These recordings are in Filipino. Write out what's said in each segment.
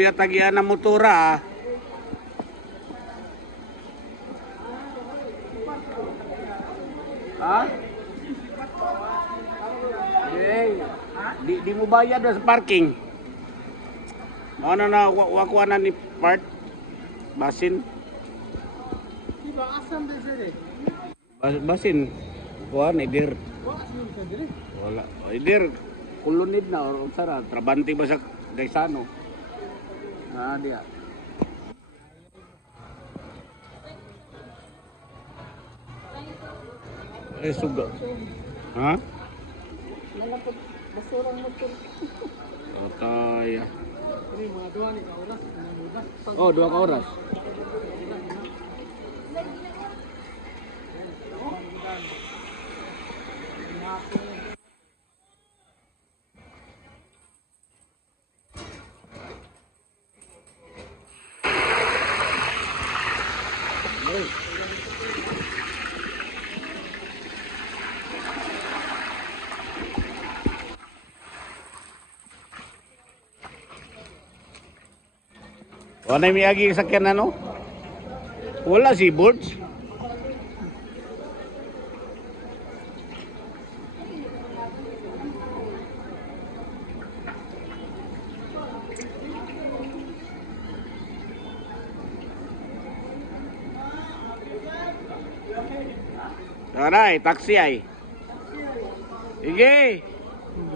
kuya tagian ng motora. Ha? Di mo bayad sa parking. Ano na wakuha na ni part? Basin? Diba, asam din sir eh? Basin. Kuha ni dir. Asam din sir eh? Wala. Dir, kulunid na or sara. Trabante ba sa Gaisano? Ah, dia. Suga. Ha? Nalapag basurang motor. Otaya. Ini mga dua ni ka oras. Oh, 2 ka oras. Wala may agi sakyan ano? Wala si boards. Taray, taxi ay. Sige.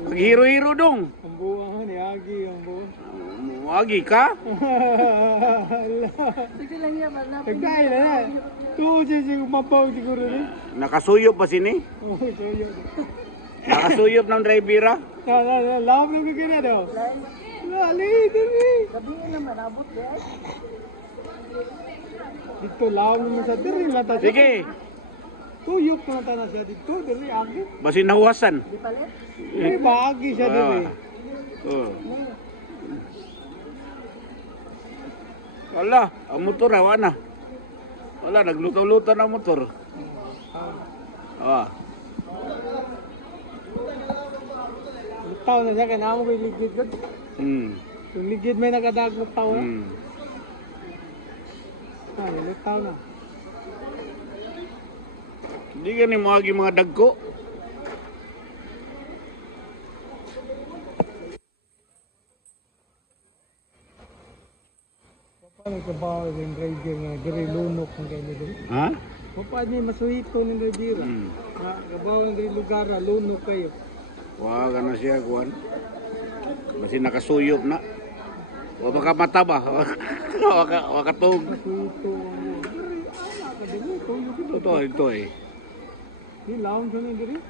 Maghiro-hiro dong. Ang buwangan ni Agi, ang buwan. Agi ka? Sige lang yan, malapit. Nagdahil na na. Tuo siya mabaw siguro rin. Nakasuyop pa sini? Oo, tuyo. Nakasuyop ng drivera? Lawag lang ka na daw. Lali, dali. Sabihin naman, abot yan. Dito, lawag naman sa diri. Sige. Tuyok na tayo siya dito, diri, Agi. Basin nahuwasan. Di palit? May baagi siya diri. Oh. Wala, ang motor wala na. Wala, nagluto-luto ng motor. Ah. Lutaw na siya, kaya mo ko ligid ko. Yung ligid may nakadag lutaw na. Ay, lutaw na. Hindi ka ni mga mga dagko. Paano ka ba yung driver nga diri lunok ng kayo diri? Ha? Paano niya masuhito ng driver? Kabaw ng diri lugar, lunok kayo. Wala na siya, kuwan. Kasi nakasuyop na. Wala ka mata ba? Wala ka tug. Masuhito ang diri. Ala ka diri, tuyok ito. Ito eh. Di laong sa ng diri.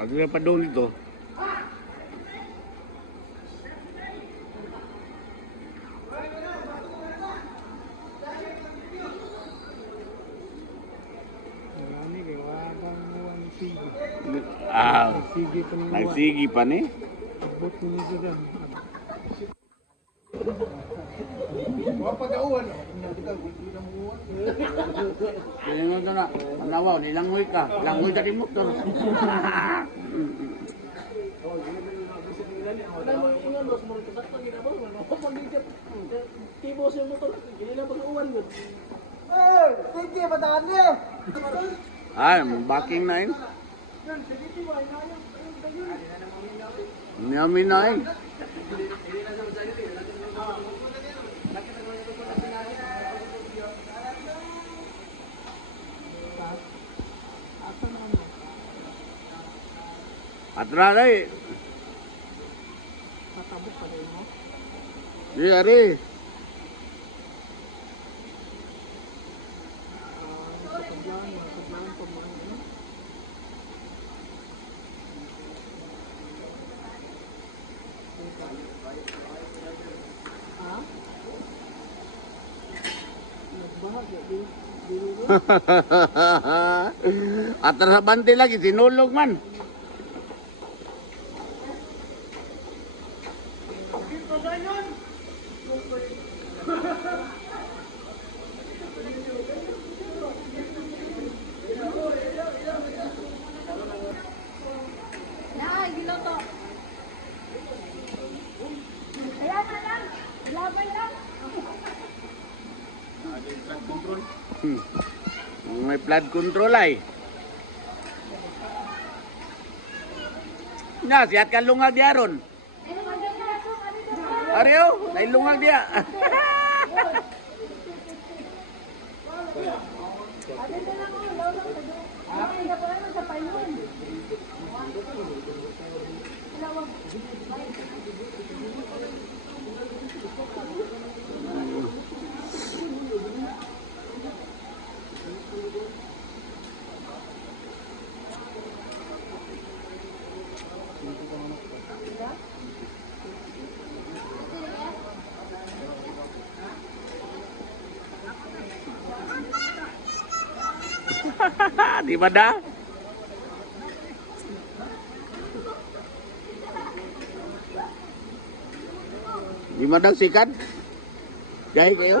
Agad pa doon ito. Marami kay wabang muwang sige. Sige pa ng Nagsigi pa ni. abot mo nito dyan. Ganyan na na. Manawaw, nilangoy ka. Langoy ka di motor. Ay, backing na yun. Nami na yun. Atra rin. Matabot pa rin mo. Di, ari. Atra sa bante lagi, sinulog man. Nah, gila to. Hmm. May flood control ay. Nga, sihat ka lungag diya ron. Ariyo, may lungag diya. Di ba da? Di ba daw sikat? Gaya kayo?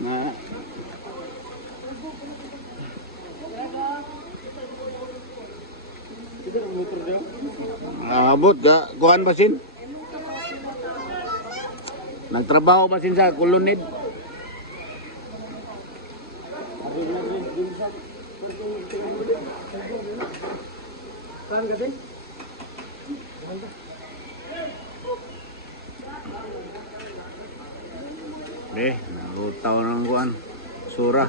Nah. Abot ga kuan basin. Nagtrabaho basin sa kulunid. Saan ka din? Nagutaw ng kuan. Sura.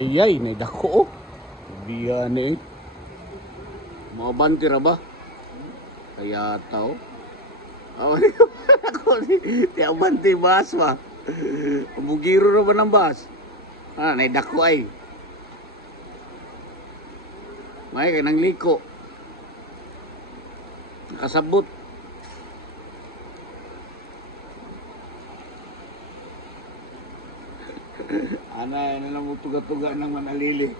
Ayay, naidako oh. Biyan eh. Mga bantira ba? Kaya tao. Ako ti abanti bas ba? Bugiro na ba ng bas? Naidako ay. May kay nang liko. Nakasabot. Ana, na lang mo tuga-tuga ng manalili.